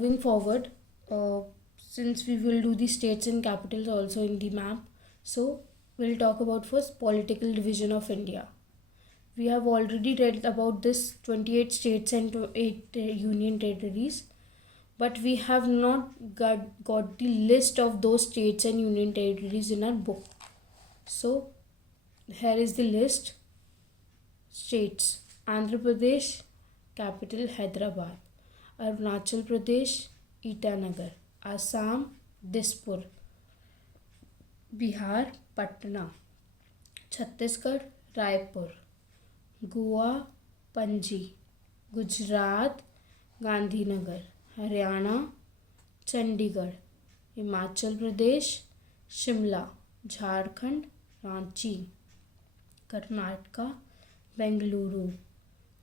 moving forward, uh, since we will do the states and capitals also in the map, so we'll talk about first political division of India. We have already read about this 28 states and 8 union territories, but we have not got the list of those states and union territories in our book. So here is the list. States: Andhra Pradesh, capital Hyderabad; Arunachal Pradesh, Itanagar; Assam, Dispur; Bihar, Patna; Chhattisgarh, Raipur; Goa, Panji; Gujarat, Gandhinagar; Haryana, Chandigarh; Himachal Pradesh, Shimla; Jharkhand, Ranchi; Karnataka, Bengaluru;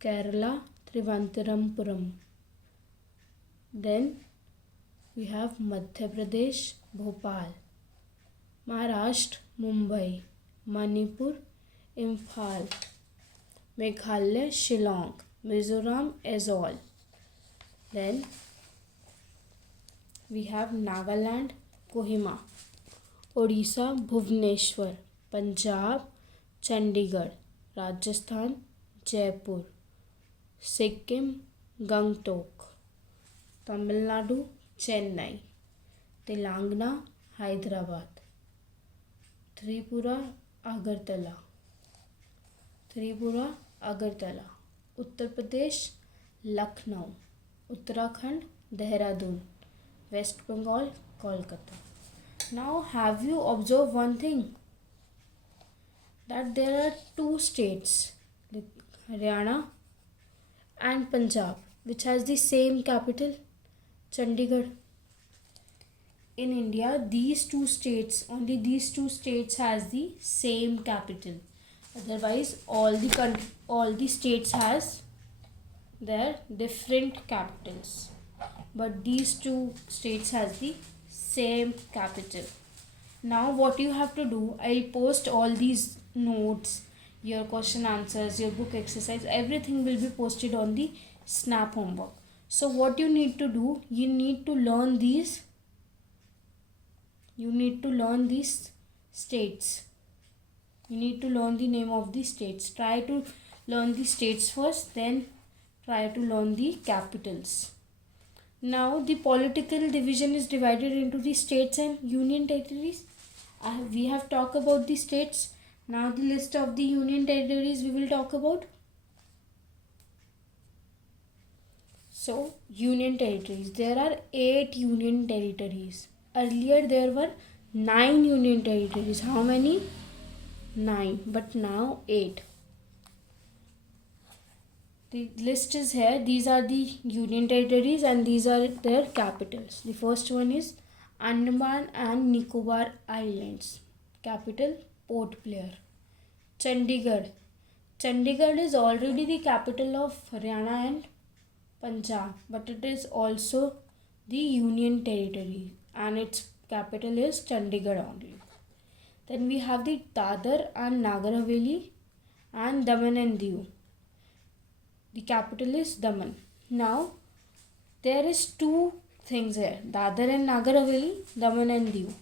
Kerala, Trivandrum. Then we have Madhya Pradesh, Bhopal; Maharashtra, Mumbai; Manipur, Imphal; Meghalaya, Shillong; Mizoram, Aizawl. Then we have Nagaland, Kohima; Odisha, Bhubaneswar; Punjab, Chandigarh; Rajasthan, Jaipur; Sikkim, Gangtok; Tamil Nadu, Chennai; Telangana, Hyderabad; Tripura, Agartala; Uttar Pradesh, Lucknow; Uttarakhand, Dehradun; West Bengal, Kolkata. Now, have you observed one thing? That there are two states, like Haryana and Punjab, which has the same capital, Chandigarh. In India, only these two states has the same capital. Otherwise, all the states has their different capitals. But these two states has the same capital. Now what you have to do, I'll post all these notes, your question answers, your book exercise, everything will be posted on the Snap homework. So what you need to do, you need to learn these states. You need to learn the name of the states. Try to learn the states first, then try to learn the capitals. Now the political division is divided into the states and union territories. We have talked about the states. Now the list of the union territories we will talk about. So union territories. There are 8 union territories. Earlier there were 9 union territories. How many? 9. But now 8. The list is here. These are the union territories and these are their capitals. The first one is Andaman and Nicobar Islands. Capital, Port Blair. Chandigarh. Chandigarh is already the capital of Haryana and Punjab, but it is also the union territory and its capital is Chandigarh only. Then we have the Dadar and Nagar Haveli and Daman and Diu. The capital is Daman. Now there is two things here, Dadar and Nagar Haveli, Daman and Diu.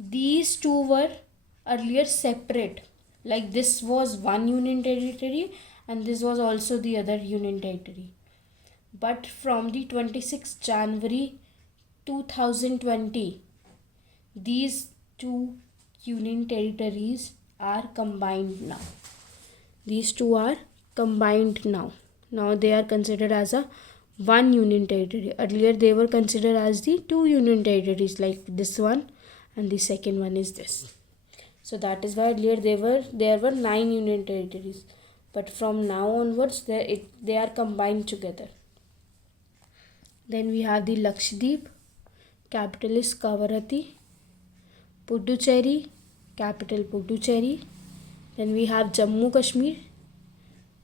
These two were earlier separate. Like this was one union territory and this was also the other union territory. But from the 26th January 2020, these two union territories are combined now. These two are combined now. Now they are considered as a one union territory. Earlier they were considered as the two union territories, like this one and the second one is this. So that is why earlier there were 9 union territories, but from now onwards they are combined together. Then we have the Lakshadweep, capital is Kavarati; Puducherry, capital Puducherry. Then we have Jammu Kashmir,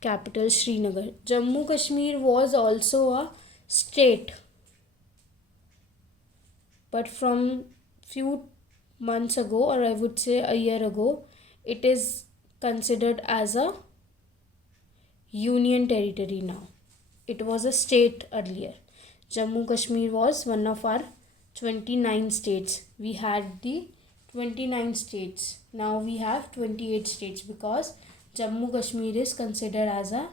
capital Srinagar. Jammu Kashmir was also a state, but from few months ago, or I would say a year ago, it is considered as a union territory now. It was a state earlier. Jammu Kashmir was one of our 29 states. We had the 29 states. Now we have 28 states because Jammu Kashmir is considered as a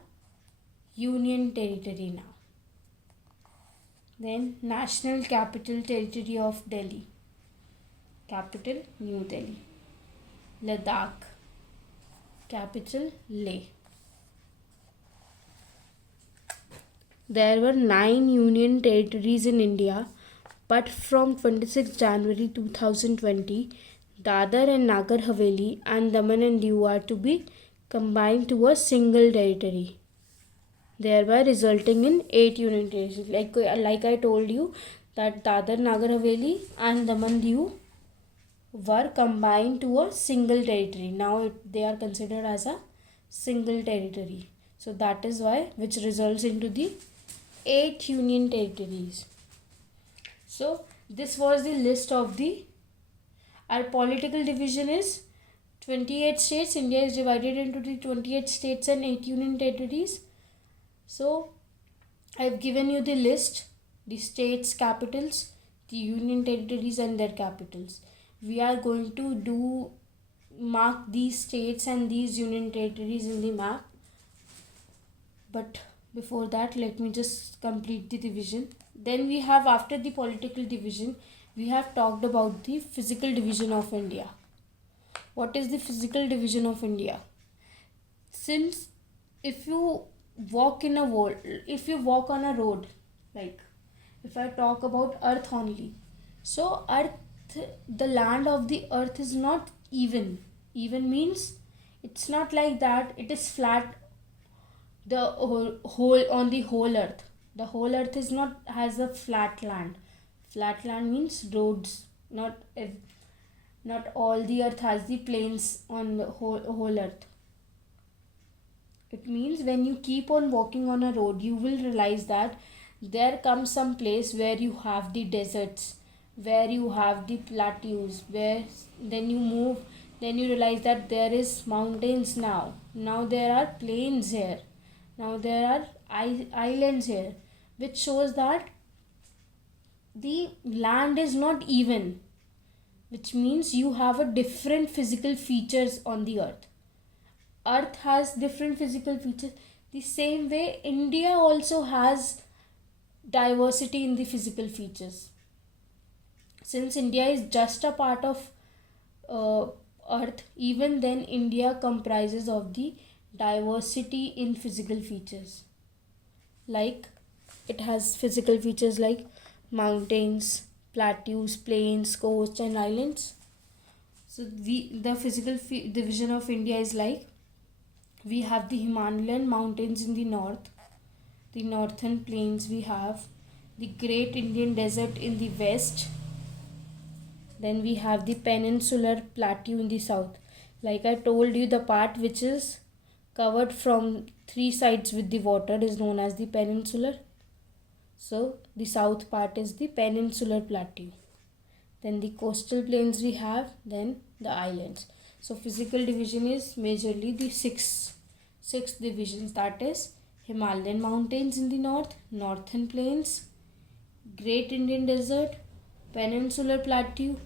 union territory now. Then National Capital Territory of Delhi. Capital New Delhi. Ladakh. Capital Leh. There were 9 union territories in India, but from 26 January 2020, Dadar and Nagar Haveli and Daman and Diu are to be combined to a single territory, thereby resulting in 8 union territories. Like I told you that Dadar, Nagar Haveli and Daman Diu were combined to a single territory. Now they are considered as a single territory. So that is why, which results into the 8 union territories. So this was the list of our political division is 28 states. India is divided into the 28 states and 8 union territories. So I have given you the list, the states' capitals, the union territories and their capitals. We are going to mark these states and these union territories in the map. But before that, let me just complete the division. Then we have, after the political division, we have talked about the physical division of India. What is the physical division of India? Since if you walk on a road, like if I talk about earth only, so the land of the earth is not even. Even means it's not like that it is flat, the whole on the whole earth. The whole earth is not has a flat land. Flat land means roads. Not all the earth has the plains on the whole earth. It means when you keep on walking on a road, you will realize that there comes some place where you have the deserts, where you have the plateaus, where then you move, then you realize that there is mountains now. Now there are plains here. Now there are islands here, which shows that the land is not even, which means you have a different physical features on the earth. Earth has different physical features. The same way India also has diversity in the physical features. Since India is just a part of earth, even then India comprises of the diversity in physical features. Like it has physical features like mountains, plateaus, plains, coasts and islands. So the physical division of India is like, we have the Himalayan mountains in the north, the northern plains, we have the Great Indian Desert in the west, then we have the peninsular plateau in the south. Like I told you, the part which is covered from 3 sides with the water is known as the peninsular. So the south part is the peninsular plateau. Then the coastal plains we have, then the islands. So physical division is majorly the six divisions, that is Himalayan mountains in the north, northern plains, Great Indian Desert, peninsular plateau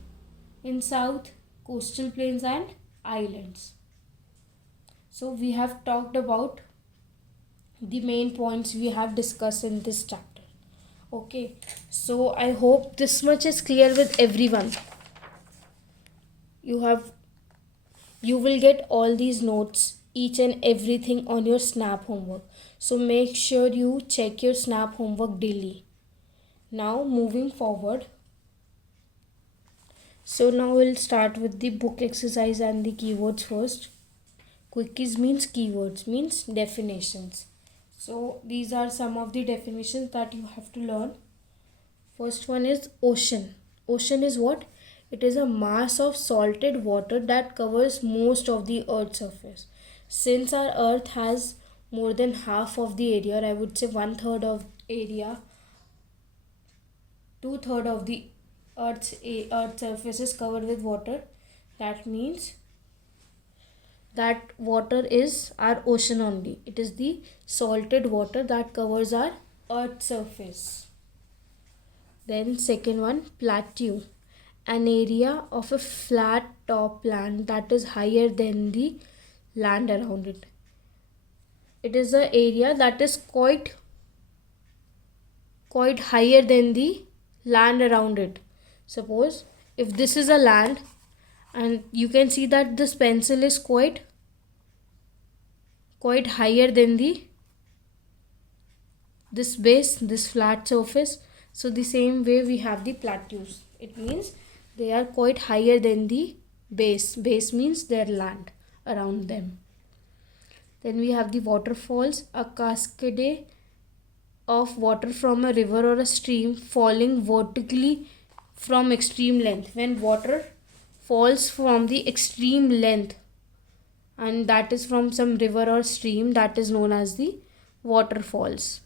in south, coastal plains and islands. So we have talked about the main points we have discussed in this chapter. Okay, so I hope this much is clear with everyone. You will get all these notes, each and everything on your SNAP homework. So make sure you check your SNAP homework daily. Now moving forward. So now we'll start with the book exercise and the keywords first. Quickies means keywords, means definitions. So these are some of the definitions that you have to learn. First one is ocean. Ocean is what? It is a mass of salted water that covers most of the earth's surface. Since our earth has more than half of the area, or I would say 1/3 of area, 2/3 of the earth's surface is covered with water, that means that water is our ocean only. It is the salted water that covers our earth's surface. Then second one, plateau, an area of a flat top land that is higher than the land around it. It is an area that is quite higher than the land around it. Suppose if this is a land, and you can see that this pencil is quite higher than the this base, this flat surface. So the same way we have the plateaus. It means they are quite higher than the base. Base means their land around them. Then we have the waterfalls, a cascade of water from a river or a stream falling vertically from extreme length. When water falls from the extreme length, and that is from some river or stream, that is known as the waterfalls.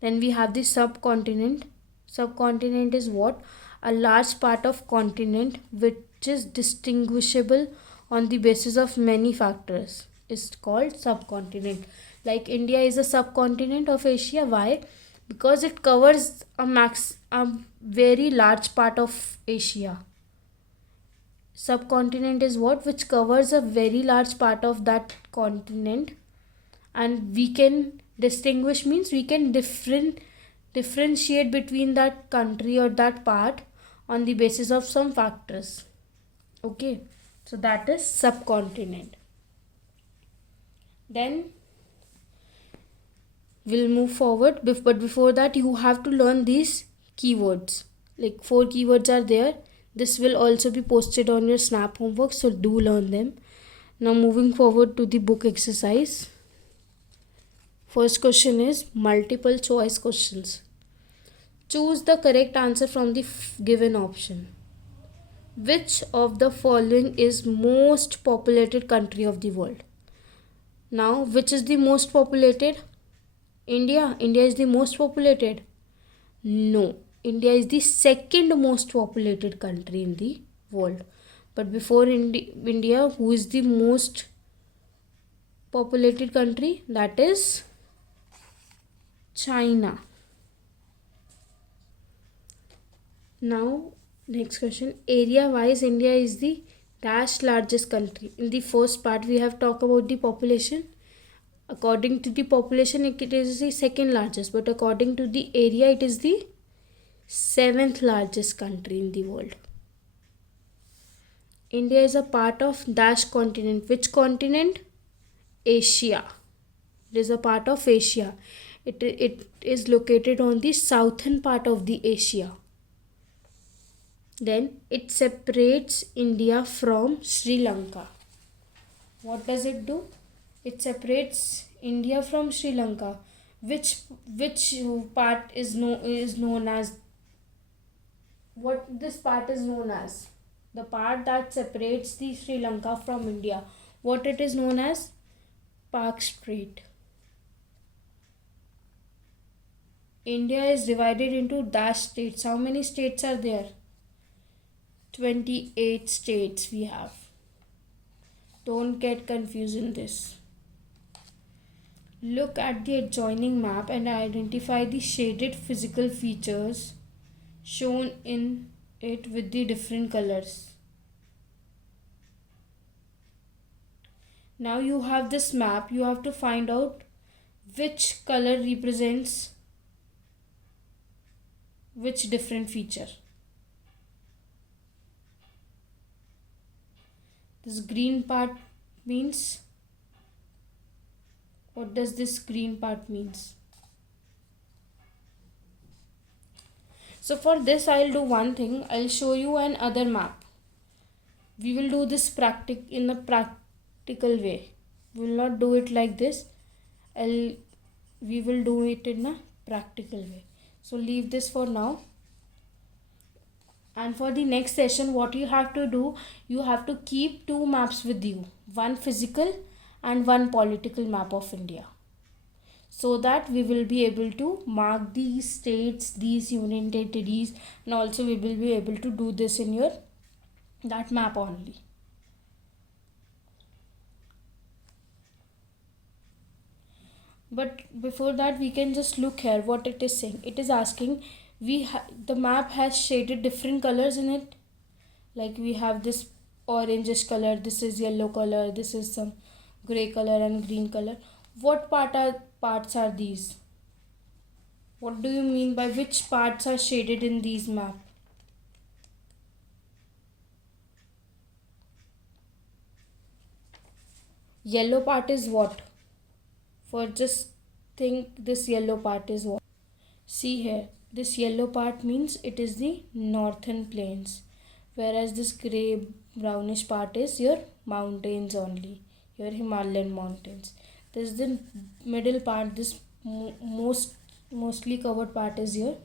Then we have the subcontinent. Subcontinent is what? A large part of continent which is distinguishable on the basis of many factors is called subcontinent. Like India is a subcontinent of Asia. Why? Because it covers a very large part of Asia. Subcontinent is what? Which covers a very large part of that continent, and we can distinguish means we can differentiate between that country or that part on the basis of some factors. Okay, so that is subcontinent. Then we'll move forward, but before that you have to learn these keywords. Like 4 keywords are there. This will also be posted on your snap homework, so do learn them. Now moving forward to the book exercise. First question is multiple choice questions. Choose the correct answer from the given option. Which of the following is most populated country of the world? Now, which is the most populated? India. India is the most populated? No. India is the second most populated country in the world. But before India, who is the most populated country? That is China. Now, next question. Area wise, India is the dash largest country. In the first part, we have talked about the population. According to the population, it is the second largest, but according to the area, it is the 7th largest country in the world. India is a part of dash continent. Which continent? Asia. It is a part of Asia. It is located on the southern part of the Asia. Then it separates India from Sri Lanka. What does it do? It separates India from Sri Lanka. Which part is known as? What this part is known as? The part that separates the Sri Lanka from India. What it is known as? Park Strait. India is divided into dash states. How many states are there? 28 states we have. Don't get confused in this. Look at the adjoining map and identify the shaded physical features shown in it with the different colors. Now you have this map. You have to find out which color represents which different feature. This green part means, what does this green part means? So for this I'll do one thing. I'll show you an other map. We will do this in a practical way. We will not do it like this. We will do it in a practical way. So leave this for now. And for the next session, what you have to do, you have to keep 2 maps with you. One physical and one political map of India. So that we will be able to mark these states, these union territories, and also we will be able to do this in that map only. But before that, we can just look here what it is saying. It is asking the map has shaded different colors in it. Like we have this orangish color, this is yellow color, this is some gray color and green color. What parts are these? What do you mean by which parts are shaded in these map? Yellow part is what? For just think, this yellow part is what? See here, this yellow part means it is the northern plains, whereas this grey brownish part is your mountains only, your Himalayan mountains. This is the middle part, this mostly covered part is your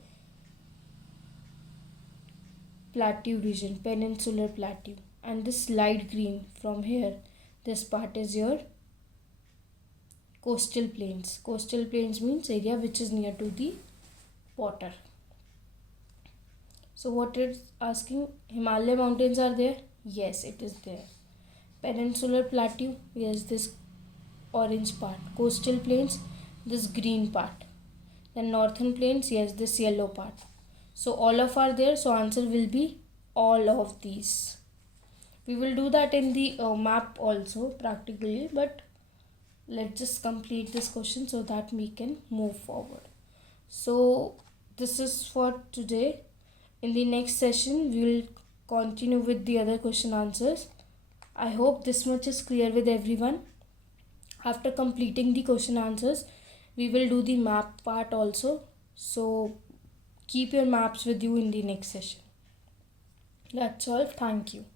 plateau region, peninsular plateau. And this light green from here, this part is your coastal plains. Coastal plains means area which is near to the water. So what it's asking, Himalaya mountains are there? Yes, it is there. Peninsular plateau, yes, this orange part. Coastal plains, this green part. Then northern plains, yes, this yellow part. So all of are there, so answer will be all of these. We will do that in the map also practically, but let's just complete this question so that we can move forward. So this is for today. In the next session we will continue with the other question answers. I hope this much is clear with everyone. After completing the question answers, we will do the map part also. So keep your maps with you in the next session. That's all. Thank you.